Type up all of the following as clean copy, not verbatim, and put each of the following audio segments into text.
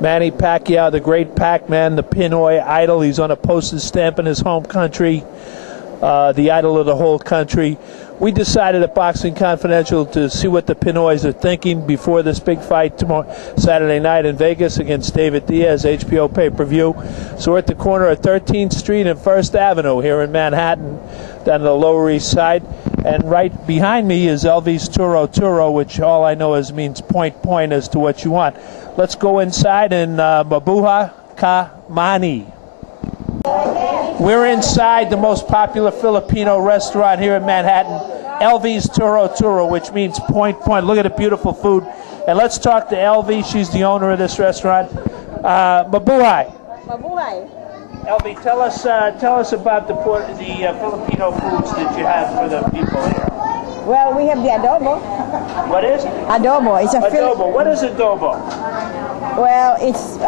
Manny Pacquiao, the great Pac-Man, the Pinoy idol. He's on a postage stamp in his home country, the idol of the whole country. We decided at Boxing Confidential to see what the Pinoys are thinking before this big fight tomorrow, Saturday night in Vegas against David Diaz, HBO pay-per-view. So we're at the corner of 13th Street and 1st Avenue here in Manhattan, down the Lower East Side. And right behind me is Elvis Turo Turo, which all I know is means point as to what you want. Let's go inside and Mabuha Ka Manny. We're inside the most popular Filipino restaurant here in Manhattan, Elvis Turo Turo, which means point. Look at the beautiful food. And let's talk to Elvi. She's the owner of this restaurant. Mabuhay. Mabuhay. Elvi, tell us about the Filipino foods that you have for the people here. Well, we have the adobo. What is it? Adobo. It's a adobo. What is adobo? Well, it's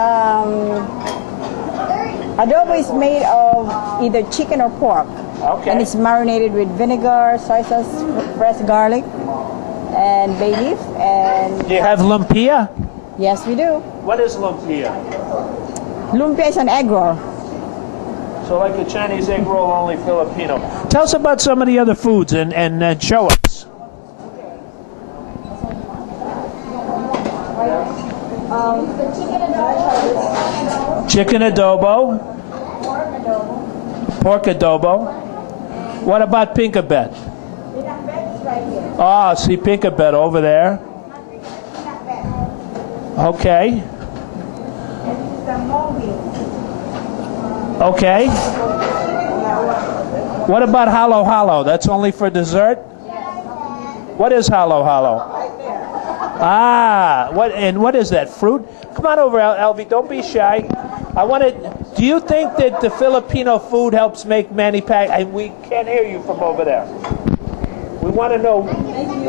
adobo is made of either chicken or pork. Okay. And it's marinated with vinegar, soy sauce, fresh garlic, and bay leaf. And do you have lumpia? Yes, we do. What is lumpia? Lumpia is an egg roll. So like a Chinese egg roll, only Filipino. Tell us about some of the other foods and show us. Chicken adobo. Pork adobo. What about pinkabet? Ah, see pinkabet over there. Okay. Okay. What about halo halo? That's only for dessert? What is halo halo? Ah, what is that? Fruit? Come on over, Elvi. Don't be shy. Do you think that the Filipino food helps make Manny Pacquiao? We can't hear you from over there. We want to know,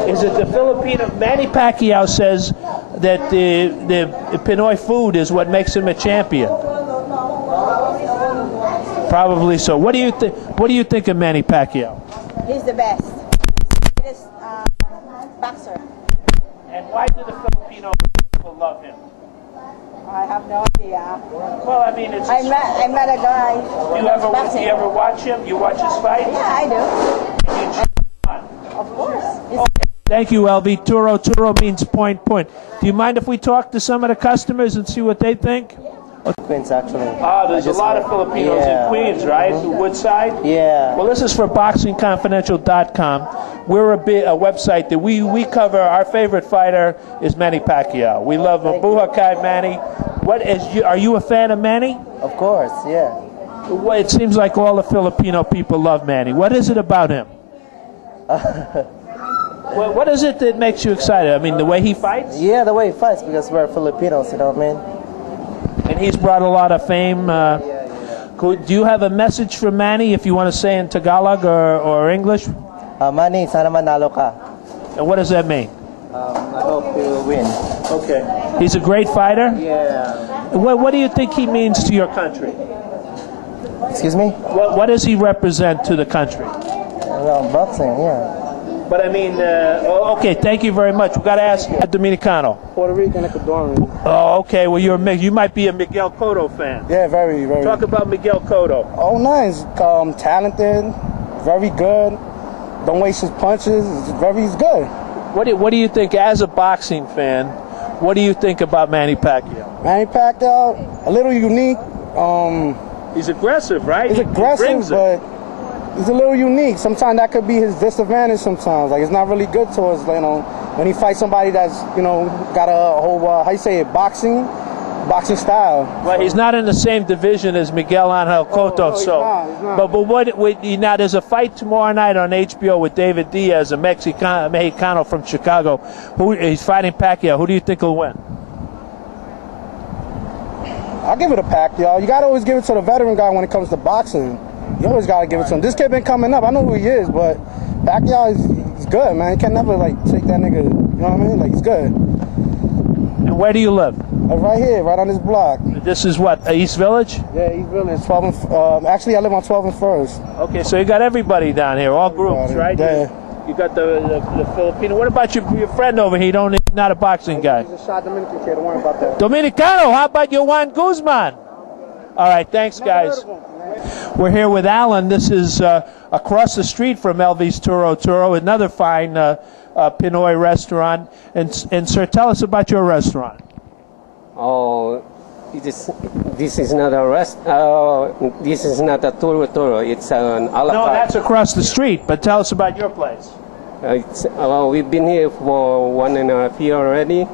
is it the Filipino? Manny Pacquiao says that the Pinoy food is what makes him a champion. Probably so. What do you think? What do you think of Manny Pacquiao? He's the best. He's boxer. And why do the Filipino people love him? I have no idea. Well, I mean, it's. I met a guy. Do you ever watch him? You watch his fight? Yeah, I do. And you cheer on? Of course. Okay. Thank you, Elvi. Turo Turo means point. Do you mind if we talk to some of the customers and see what they think? Queens, actually. There's a lot of Filipinos in Queens, right? Woodside? Yeah. Well, this is for Boxingconfidential.com. We're a website that we cover. Our favorite fighter is Manny Pacquiao. We love Mabuhay Kai Manny. Are you a fan of Manny? Of course, yeah. Well, it seems like all the Filipino people love Manny. What is it about him? What is it that makes you excited? I mean, the way he fights? Yeah, the way he fights, because we're Filipinos, you know what I mean? And he's brought a lot of fame. Do you have a message for Manny, if you want to say in Tagalog or English? Manny, sana manalo ka. And what does that mean? I hope you win. Okay. He's a great fighter? Yeah. What do you think he means to your country? Excuse me? What does he represent to the country? Well, boxing, yeah. But I mean, okay, thank you very much. We've got to ask you, Dominicano. Puerto Rican, Ecuadorian. Oh, okay. Well, you might be a Miguel Cotto fan. Yeah, very. Talk about Miguel Cotto. Oh, nice. Talented, very good. Don't waste his punches. He's good. What do you think, as a boxing fan, what do you think about Manny Pacquiao? Manny Pacquiao, a little unique. He's aggressive, right? He's aggressive, but he's a little unique. Sometimes that could be his disadvantage sometimes. Like, it's not really good towards, when he fights somebody that's, got a whole, boxing style. Well, he's not in the same division as Miguel Angel Cotto, he's not. But now there's a fight tomorrow night on HBO with David Diaz, a Mexicano from Chicago. He's fighting Pacquiao. Who do you think will win? I'll give it a Pacquiao. You got to always give it to the veteran guy when it comes to boxing. You always got to give it to him. This kid been coming up. I know who he is, but Pacquiao is good, man. You can never, take that nigga, you know what I mean? He's good. And where do you live? Right here, right on this block. This is what, East Village? Yeah, East Village. 12 and, actually, I live on 12 and 1st. Okay, so you got everybody down here, all groups, right? Yeah. You You got the Filipino. What about your friend over here? Not a boxing guy. He's a shot Dominican kid. Don't worry about that. Dominicano. How about your Juan Guzman? All right, thanks, guys. We're here with Alan. This is across the street from Elvis Turo Turo, another fine Pinoy restaurant. And sir, tell us about your restaurant. Oh, this is not a this is not a Turo Turo. It's an a la No, carte. that's across the street. But tell us about your place. We've been here for 1.5 years already,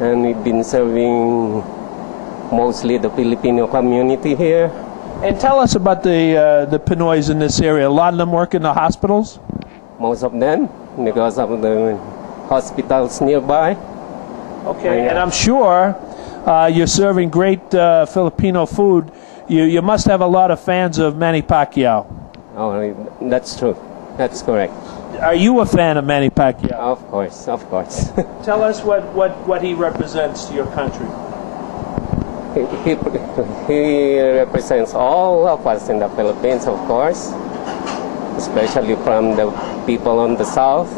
and we've been serving mostly the Filipino community here. And tell us about the Pinoys in this area. A lot of them work in the hospitals. Most of them, because of the hospitals nearby. Okay, and I'm sure you're serving great Filipino food. You must have a lot of fans of Manny Pacquiao. Oh, that's true. That's correct. Are you a fan of Manny Pacquiao? Of course, of course. Tell us what he represents to your country. He represents all of us in the Philippines, of course, especially from the people on the south.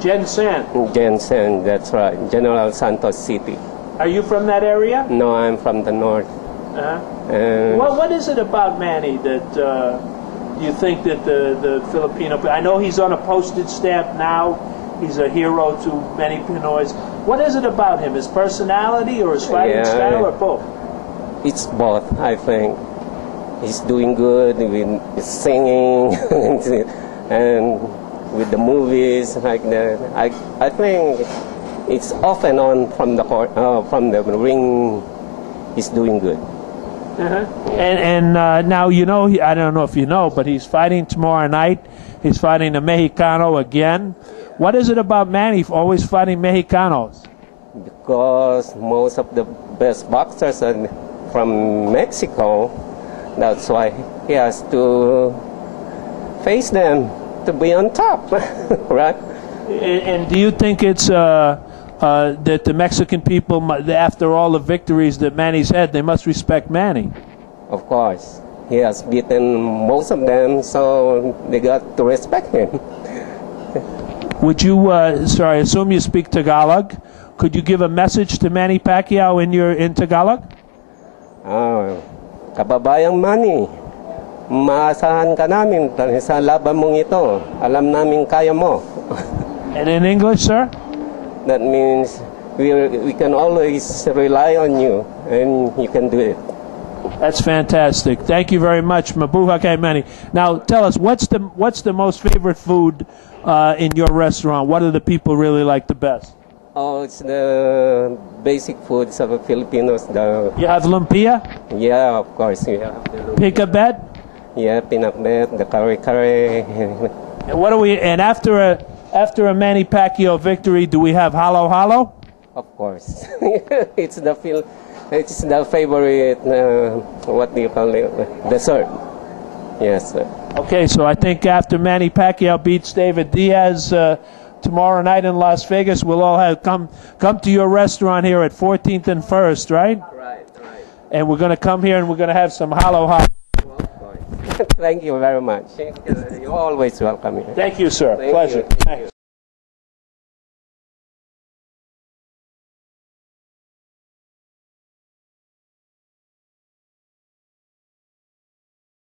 Jensen. Jensen, that's right. General Santos City. Are you from that area? No, I'm from the north. And What is it about Manny that you think that the Filipino... I know he's on a postage stamp now. He's a hero to many Pinoys. What is it about him? His personality or his fighting style or both? It's both, I think. He's doing good with his singing and with the movies like that. I think it's off and on from the ring. He's doing good. And now you know, I don't know if you know, but he's fighting tomorrow night. He's fighting a Mexicano again. What is it about Manny always fighting Mexicanos? Because most of the best boxers are from Mexico. That's why he has to face them to be on top, right? And do you think it's that the Mexican people, after all the victories that Manny's had, they must respect Manny? Of course. He has beaten most of them, so they got to respect him. Would you, sorry, I assume you speak Tagalog. Could you give a message to Manny Pacquiao in Tagalog? Kababayang Manny, maasahan ka namin sa laban mong ito. Alam namin kaya mo. And in English, sir? That means we can always rely on you, and you can do it. That's fantastic. Thank you very much, Mabuhay kay Manny. Now, tell us, what's the most favorite food in your restaurant? What do the people really like the best? Oh, it's the basic foods of the Filipinos. You have lumpia? Yeah, of course. We have the lumpia. Pikabet? Yeah, pinakbet, the kare-kare. And what do we? And after a Manny Pacquiao victory, do we have halo halo? Of course, it's the favorite. What do you call it? Dessert. Yes, sir. Okay, so I think after Manny Pacquiao beats David Diaz tomorrow night in Las Vegas, we'll all have come to your restaurant here at 14th and First, right? Right. And we're going to come here and we're going to have some halo halo. Well, of course. Thank you very much. You're always welcome here. Thank you, sir. Thank Pleasure. you. Thank you.